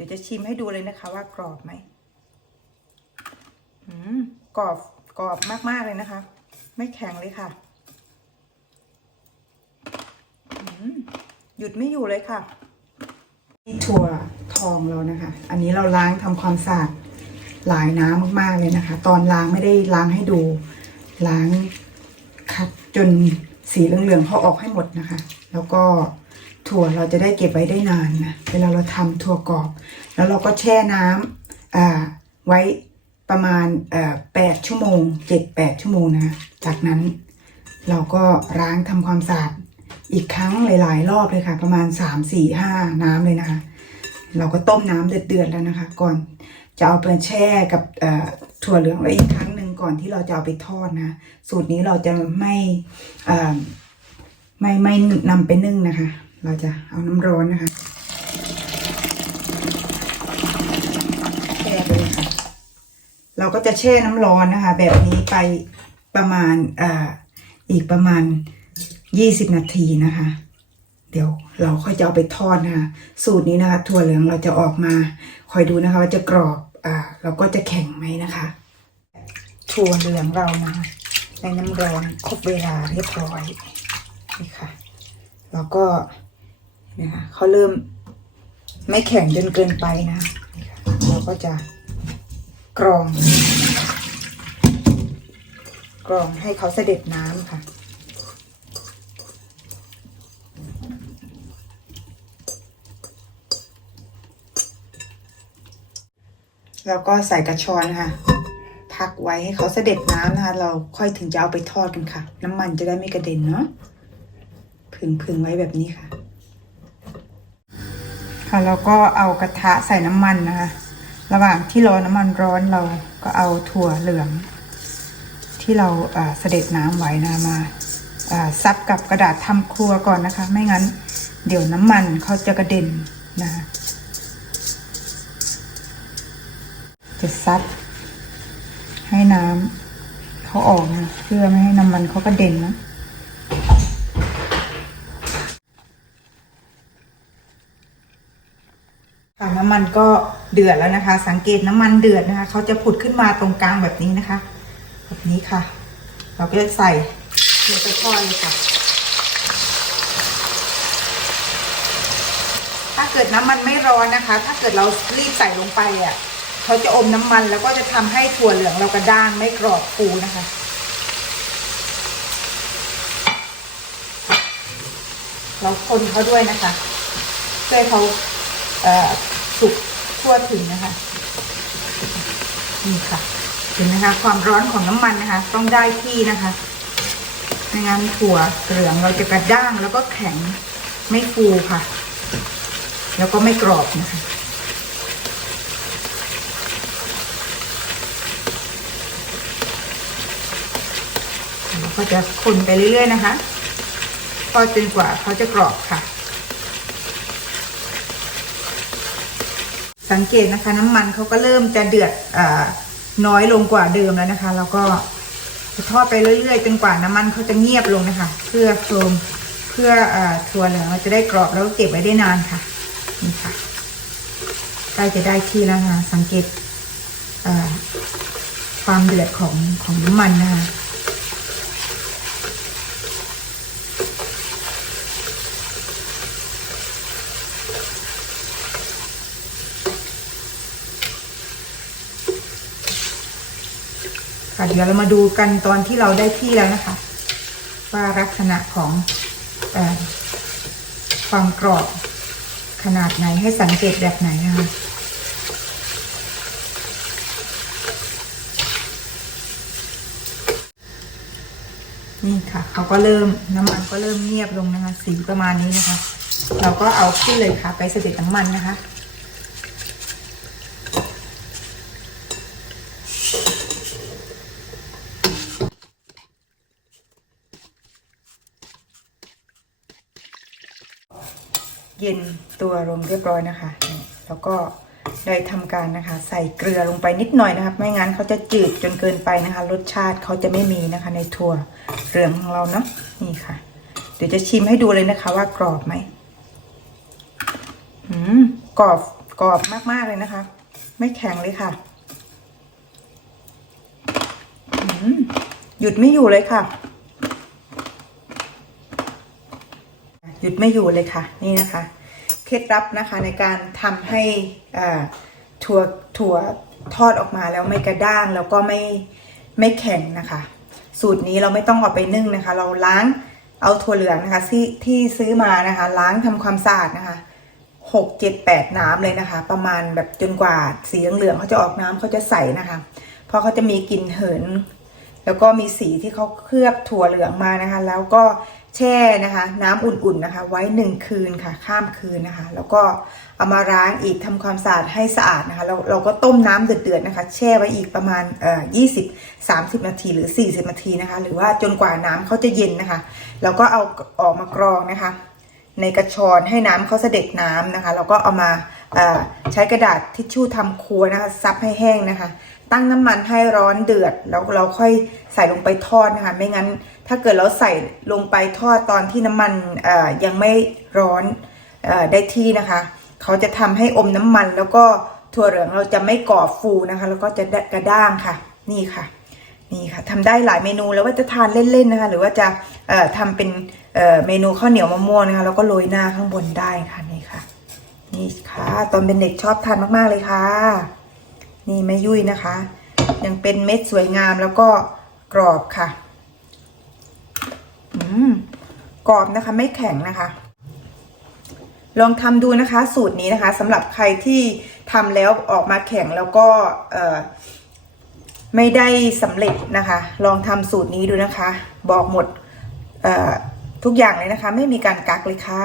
ดี๋ยวจะชิมให้ดูเลยนะคะว่ากรอบไหมอืมกรอบกรอบมาก ๆ เลยนะคะ ไม่แข็งเลยค่ะอืมหยุดไม่อยู่เลยค่ะนี่ถั่วทองเรานะคะ อันนี้เราล้างทำความสะอาดหลายน้ำมาก ๆ เลยนะคะ ตอนล้างไม่ได้ล้างให้ดู ล้างคัดจนสีเหลืองๆเขาออกให้หมดนะคะ แล้วก็ ถั่วเราจะได้เก็บไว้ได้นานนะเวลาเราทำถั่วกรอบ แล้วเราก็แช่น้ำอ่าไว้ประมาณแปดชั่วโมงเจ็ดแปดชั่วโมงนะ จากนั้นเราก็ล้างทำความสะอาดอีกครั้งหลาย ๆ รอบเลยค่ะ ประมาณสามสี่ห้าน้ำเลยนะคะ เราก็ต้มน้ำเดือดๆแล้วนะคะ ก่อนจะเอาไปแช่กับถั่วเหลืองไว้วอีกครั้งหนึ่งก่อนที่เราจะเอาไปทอดนะ สูตรนี้เราจะไม่ไม่ไม่นำไปนึ่งนะคะ เราจะเอาน้ำร้อนนะคะแช่ไปเลยค่ะ เราก็จะแช่น้ำร้อนนะคะ แบบนี้ไปประมาณอ่ออีกประมาณยี่สิบนาทีนะคะ เดี๋ยวเราค่อยจะเอาไปทอดนะคะ สูตรนี้นะคะถั่วเหลืองเราจะออกมาคอยดูนะคะว่าจะกรอบอ่าเราก็จะแข็งไหมนะคะ ถั่วเหลืองเรานะคะในน้ำร้อนครบเวลาเรียบร้อยนี่ค่ะ แล้วก็ นี่ยค่ะเขาเริ่มไม่แข็งจนเกินไปนะนี่ค่ะเราก็จะกรอง กรองให้เขาเสด็จน้ำค่ะแล้วก็ใส่กระชอนค่ะพักไว้ให้เขาเสด็จน้ำนะคะ เราค่อยถึงจะเอาไปทอดกันค่ะ น้ำมันจะได้ไม่กระเด็นเนาะพึงพึงไว้แบบนี้ค่ะ ค่ะแล้วก็เอากระทะใส่น้ำมันนะคะ ระหว่างที่รอน้ำมันร้อนเราก็เอาถั่วเหลือง ที่เราเสด็จน้ำไว้นะมาอ่าซับกับกระดาษทำครัวก่อนนะคะ ไม่งั้นเดี๋ยวน้ำมันเขาจะกระเด็นนะคะจะซับให้น้ำเขาออกนะเพื่อไม่ให้น้ำมันเขากระเด็นนะค่ะน้ำ มันก็เดือดแล้วนะคะ สังเกตน้ำมันเดือดนะคะเขาจะผุดขึ้นมาตรงกลางแบบนี้นะคะ แบบนี้ค่ะ เราก็จะใส่ลงไปทอดเลยค่ะ ถ้าเกิดน้ำมันไม่ร้อนนะคะ ถ้าเกิดเรารีบใส่ลงไปอะเขาจะอมน้ำมันแล้วก็จะทำให้ถั่วเหลืองเรากระด้างไม่กรอบฟูนะคะเราคนเขาด้วยนะคะเพื่อเขาเอ่อ สุกทั่วถึงนะคะ นี่ค่ะเห็นไหมคะ ความร้อนของน้ำมันนะคะ ต้องได้ที่นะคะไม่งั้นถั่วเหลืองเราจะกระด้างแล้วก็แข็งไม่ฟูค่ะ แล้วก็ไม่กรอบนะคะเราก็จะคนไปเรื่อยๆนะคะทอจนกว่าเขาจะกรอบค่ะ สังเกตนะคะน้ำมันเขาก็เริ่มจะเดือดอน้อยลงกว่าเดิมแล้วนะคะ แล้วก็ทอดไปเรื่อยๆจนกว่าน้ำมันเขาจะเงียบลงนะคะ เพื่อโฟมเพื่ออถั่วเหลืองเราจะได้กรอบแล้วเก็บไว้ได้นานค่ะนี่ค่ะใกล้จะได้ที่แล้วนะคะสังเกตความเดือดของของน้ำมันนะคะ ค่ะเดี๋ยวเรามาดูกันตอนที่เราได้ที่แล้วนะคะ ว่าลักษณะของออความกรอบขนาดไหนให้สังเกตแบบไหนนะคะนี่ค่ะเขาก็เริ่มน้ำมันก็เริ่มเงียบลงนะคะ สีประมาณนี้นะคะ เราก็เอาขึ้นเลยค่ะ ไปเสด็จน้ำมันนะคะ เย็นตัวลงเรียบร้อยนะคะ แล้วก็ได้ทำการนะคะ ใส่เกลือลงไปนิดหน่อยนะครับ ไม่งั้นเขาจะจืดจนเกินไปนะคะ รสชาติเขาจะไม่มีนะคะ ในถั่วเหลืองของเราเนาะนี่ค่ะ เดี๋ยวจะชิมให้ดูเลยนะคะว่ากรอบไหมอืมกรอบกรอบมากๆเลยนะคะ ไม่แข็งเลยค่ะอืมหยุดไม่อยู่เลยค่ะ ยุดไม่อยู่เลยค่ะ นี่นะคะ เคล็ดลับนะคะในการทำให้ถั่วถั่วทอดออกมาแล้วไม่กระด้างแล้วก็ไม่ไม่แข็งนะคะ สูตรนี้เราไม่ต้องเอาไปนึ่งนะคะ เราล้างเอาถั่วเหลืองนะคะที่ที่ซื้อมานะคะ ล้างทำความสะอาดนะคะหกเจ็ดแปดน้ำเลยนะคะ ประมาณแบบจนกว่าสีเหลืองเขาจะออกน้ำเขาจะใสนะคะ เพราะเขาจะมีกลิ่นเหิน แล้วก็มีสีที่เขาเคลือบถั่วเหลืองมานะคะ แล้วก็ แช่นะคะน้ำอุ่นๆนะคะ ไว้หนึ่งคืนค่ะ ข้ามคืนนะคะ แล้วก็เอามาล้างอีกทำความสะอาดให้สะอาดนะคะเราเราก็ต้มน้ำเดือดๆนะคะ แช่ไว้อีกประมาณเอ่อยี่สิบสามสิบนาทีหรือสี่สิบนาทีนะคะ หรือว่าจนกว่าน้ำเขาจะเย็นนะคะแล้วก็เอาออกมากรองนะคะ ในกระชอนให้น้ำเขาเสด็จน้ำนะคะแล้วก็เอามาเอ่อใช้กระดาษทิชชู่ทำครัวนะคะซับให้แห้งนะคะ ตั้งน้ำมันให้ร้อนเดือด แล้วเราค่อยใส่ลงไปทอดนะคะ ไม่งั้นถ้าเกิดเราใส่ลงไปทอดตอนที่น้ำมันยังไม่ร้อนอได้ที่นะคะ เขาจะทำให้อมน้ำมัน แล้วก็ถั่วเหลืองเราจะไม่กรอฟูนะคะ แล้วก็จะกระด้างค่ะ นี่ค่ะ นี่ค่ะทำได้หลายเมนูแล้วว่าจะทานเล่นๆนะคะ หรือว่าจะเอ่อทำเป็นเมนูข้าวเหนียวมะม่วงนะคะ แล้วก็โรยหน้าข้างบนได้ค่ะนี่ค่ะ นี่ค่ะ ตอนเป็นเด็กชอบทานมากๆเลยค่ะ นี่แม่ยุ้ยนะคะ ยังเป็นเม็ดสวยงามแล้วก็กรอบค่ะ อืมกรอบนะคะ ไม่แข็งนะคะ ลองทำดูนะคะ สูตรนี้นะคะสำหรับใครที่ทำแล้วออกมาแข็งแล้วก็เออไม่ได้สำเร็จนะคะ ลองทำสูตรนี้ดูนะคะ บอกหมดเอ่อทุกอย่างเลยนะคะ ไม่มีการกักเลยค่ะ